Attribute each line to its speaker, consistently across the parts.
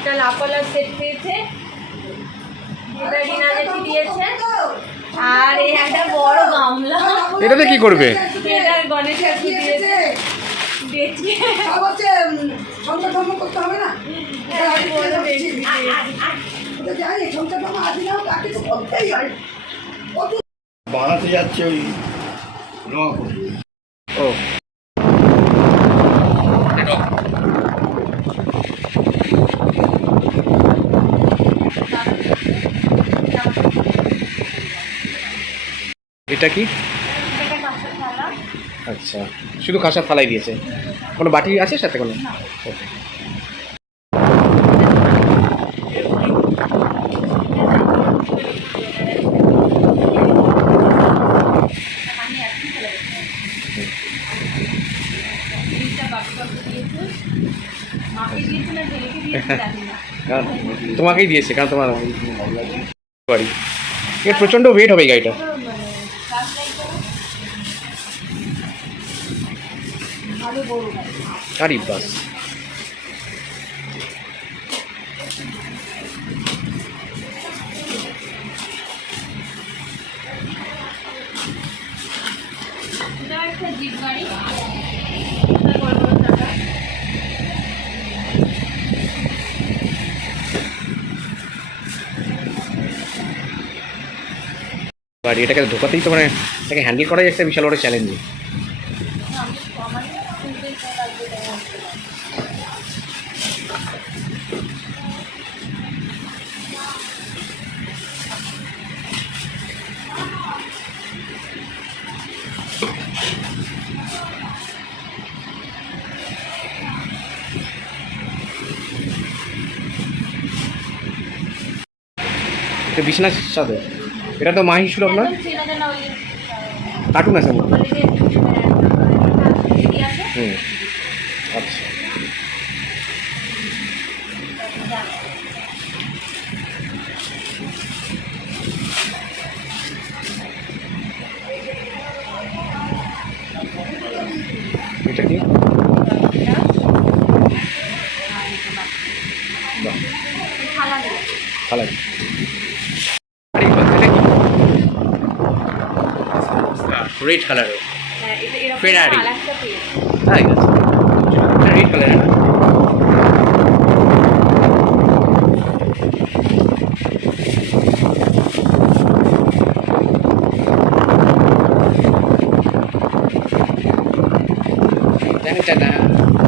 Speaker 1: একটা লাপালার সেট পেয়েছে। এটা রিনা জেঠি দিয়েছে? আর এই একটা বড় গামলা।
Speaker 2: এটাতে কি করবে?
Speaker 1: এটা গণেশ দিয়েছে।
Speaker 3: করতে হবে না এটা আগে থেকে সব শিখিয়ে দিয়েছে। এটা জানি সংসার ধর্ম আদি না হোক আগে তো করতেই হয় কত
Speaker 4: বানাতে যাচ্ছে ওই নোয়াপুর
Speaker 2: ও এটা কি? আচ্ছা শুধু কাঁসার থালাই দিয়েছে। কোনো বাটি আছে সাথে কোনো? কারণ তোমাকেই দিয়েছে কারণ তোমার বাড়ি। এর প্রচণ্ড ওয়েট হবে গাড়িটা।
Speaker 1: গাড়ি
Speaker 2: বাস। এটাকে ঢোকাতেই তো মানে এটাকে হ্যান্ডেল করাই একটা বিশাল বড় চ্যালেঞ্জ এটা বিছনা সাথে। এটা তো মাহি ছিল আপনার? কার্টুন আছে। হয়।
Speaker 1: আছে
Speaker 2: হুম। রেড কালারের
Speaker 1: হ্যাঁ
Speaker 2: রেড কালারের
Speaker 5: Ferrari.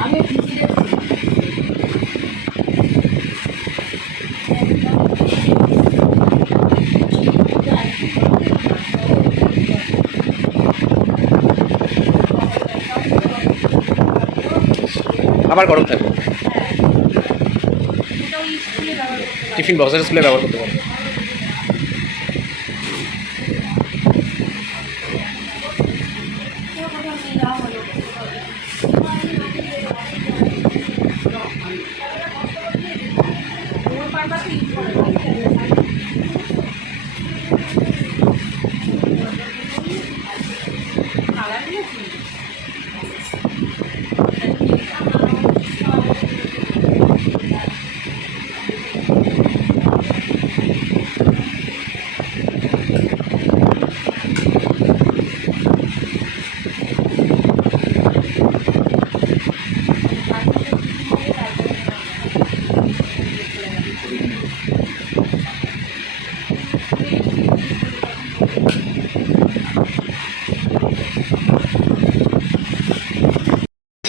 Speaker 5: Kami
Speaker 6: আবার গরম থাকবে।
Speaker 2: পারে
Speaker 6: টিফিন বক্সের স্কুলে ব্যবহার করতে পারবে।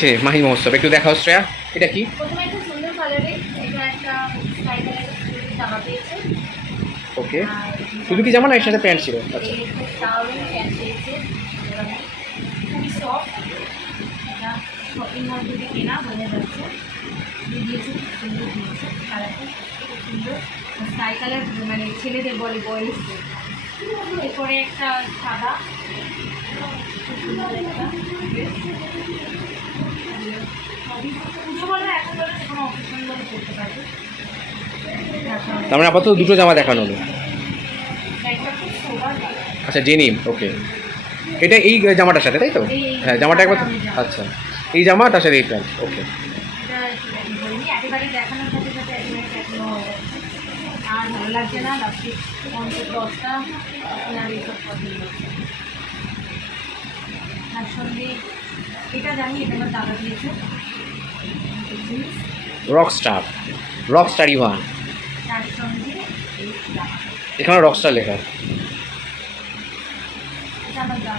Speaker 6: সে মাহি মহোৎসব। একটু দেখাও শ্রেয়া এটা কি?
Speaker 2: প্রথমে একটা সুন্দর কালারে এটা একটা জামা পেয়েছে।
Speaker 6: ওকে। শুধু কি জামা না এর সাথে প্যান্ট ছিল? আচ্ছা।
Speaker 2: স্কাই কালার মানে ছেলেদের বলে এরপরে একটা সাদা।
Speaker 6: তার মানে আপাতত দুটো জামা দেখানো হলো। আচ্ছা জেনিম ওকে এটা এই জামাটার সাথে, তাই তো? হ্যাঁ জামাটা একবার আচ্ছা। এই জামা, তার সাথে এই প্যান্ট ওকে
Speaker 2: এটা জানি, এটা আমার দাদা দিয়েছে।
Speaker 6: Rock
Speaker 2: star rock star Evan.
Speaker 6: এখানে রক স্টার লেখা।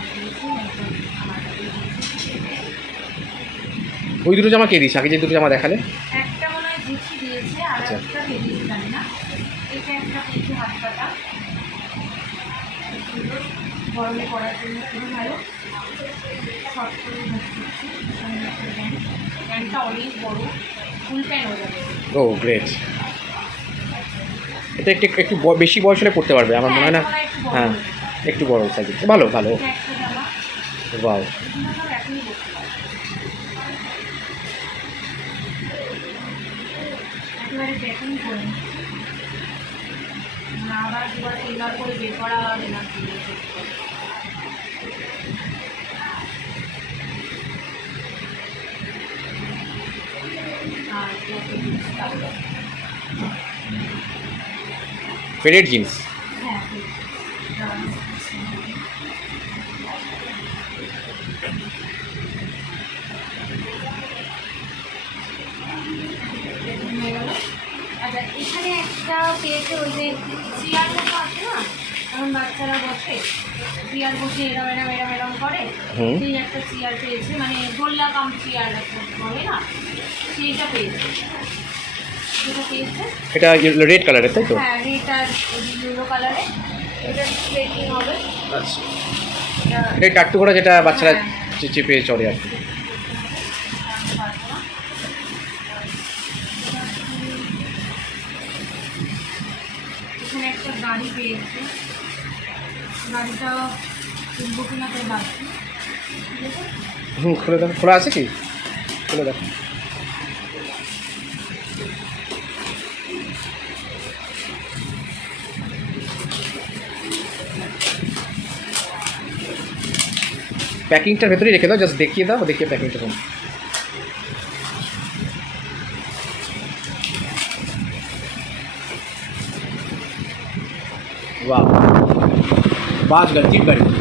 Speaker 2: দিয়েছে দিয়েছে
Speaker 6: ওই দুটো জামা কে দিস আগে যে দুটো জামা দেখালে।
Speaker 2: একটা মনে হয় গুছি দিয়েছে আর
Speaker 6: আচ্ছা।
Speaker 2: একটা বেরিয়েছে জানি না। এটা একটা পেয়েছে হাত কাটা। গরমে পড়ার জন্য খুবই ভালো। শর্ট করে ধরছি সঙ্গে একটা প্যান্ট প্যান্টটা অনেক বড় ফুল প্যান্ট হয়ে যাবে।
Speaker 6: ও গ্রেট এটা একটু একটু বেশি বয়স হলে পড়তে পারবে আমার মনে হয় না?
Speaker 2: হ্যাঁ, একটু বড়
Speaker 6: হ্যাঁ সাইজ ভালো ভালো।
Speaker 2: করতে প্যাকিং করে। নিচ্ছি। না আবার তিনবার করে বের করা হবে না।
Speaker 6: ফেডেড জিন্স
Speaker 2: বাচ্চারা বসে চেয়ার বসে এরম এরম এরম এরম করে
Speaker 6: হুম।
Speaker 2: সেই একটা চেয়ার পেয়েছে মানে গোল্লা কাম চেয়ার বলে না সেইটা পেয়েছে।
Speaker 6: এটা রেড কালারের তাই তো?
Speaker 2: হ্যাঁ রেড আর ইউলো কালারে এটা স্ট্রেটিং হবে।
Speaker 6: আচ্ছা।
Speaker 2: এটা
Speaker 6: এটা টাট্টু করা যেটা বাচ্চারা
Speaker 2: হ্যাঁ।
Speaker 6: চে- চেপে চড়ে আর কি।
Speaker 2: এখানে একটা গাড়ি পেয়েছে।
Speaker 6: হুম, খুলে দেখো, খোলা আছে কি? খুলে দেখো। প্যাকিংটার ভেতরেই রেখে দাও জাস্ট দেখিয়ে দাও, দেখিয়ে প্যাকিংটা কোন বাহ বাজ গাড়ি জিপ গাড়ি